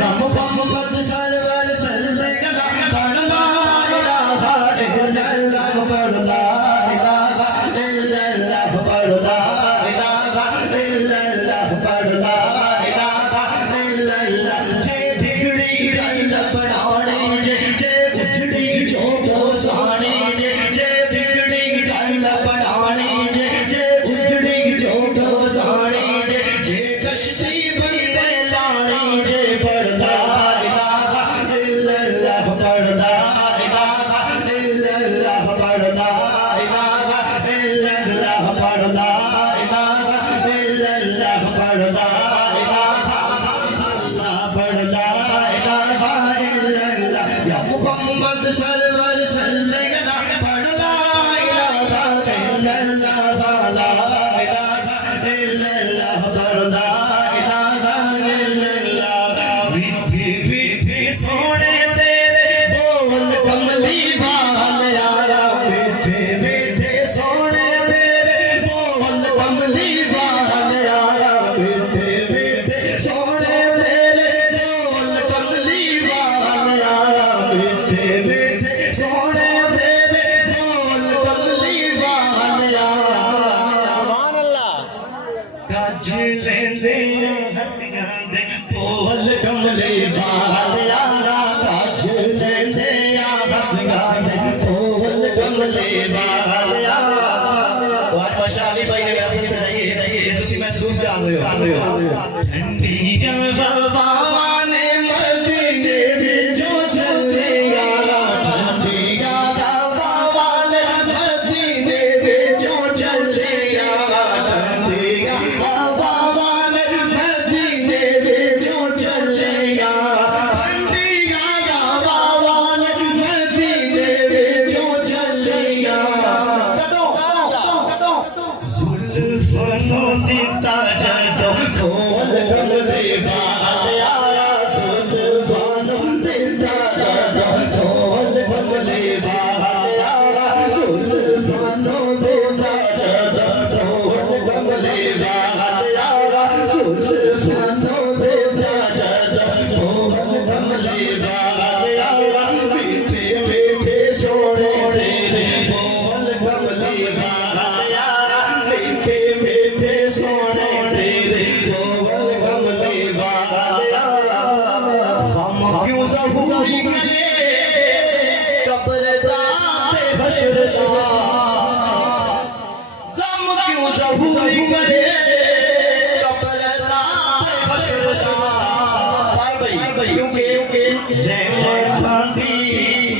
या मोहम्मद सरवर सल्लल्लाहु पढ़ ला इलाहा इल्लल्लाह पढ़ ला इलाहा इल्लल्लाह पढ़ ला इलाहा इल्लल्लाह पढ़ ला इलाहा इल्लल्लाह जे बिगड़ी गल बनाने जे उजड़ी चोट साने जे बिगड़ी गल बनाने जे उजड़ी चोट साने जे कश्ती बंदे लाने जे पढ़ ला इलाहा इल्लल्लाह पढ़ ला इलाहा इल्लल्लाह पढ़ ला इलाहा इल्लल्लाह पढ़ ला इलाहा इल्लल्लाह पढ़ ला इलाहा पढ़ ला इलाहा इल्लल्लाह या मोहम्मद सरवर सल्लल्लाहु पढ़ ला इलाहा इल्लल्लाह ला इलाहा इल्लल्लाह पढ़ ला इलाहा इल्लल्लाह भी सोने तेरे बोल कमली वाल आया मीठे सोने तेरे बोल कमली वाल आया मीठे सोने तेरे बोल कमली वाल आया मीठे सोने तेरे बोल कमली वाल आया सुभान अल्लाह गज लेंदे हसियां दे बोल कमली वाल आया गज लेंदे हसियां दे बोल कमली वाल आया और माशाअल्लाह भाई ने वैसे सही तुसी महसूस कर रहे हो ठंडी हवा ने मदीने विचों चलिया ठंडी हवा ने मदीने विचों चलिया ठंडी हवा ने मदीने विचों चलिया ठंडी हवा ने मदीने विचों चलिया जुल्फों दिता जदों खोल कमली वाल आया जुल्फों दिता जदों खोल कमली वाल आया जुल्फों दिता जदों खोल कमली वाल आया जुल्फों दिता जदों खोल कमली वाल आया मीठे सोने रे बोल कमली वाल आया मीठे सोने रे बोल कमली वाल आया हम क्यों ज़हूरी करे कब्रदार हश्र हम क्यों ज़हूरी करे कब्रदार हश्र भाई क्योंकि रहमत दी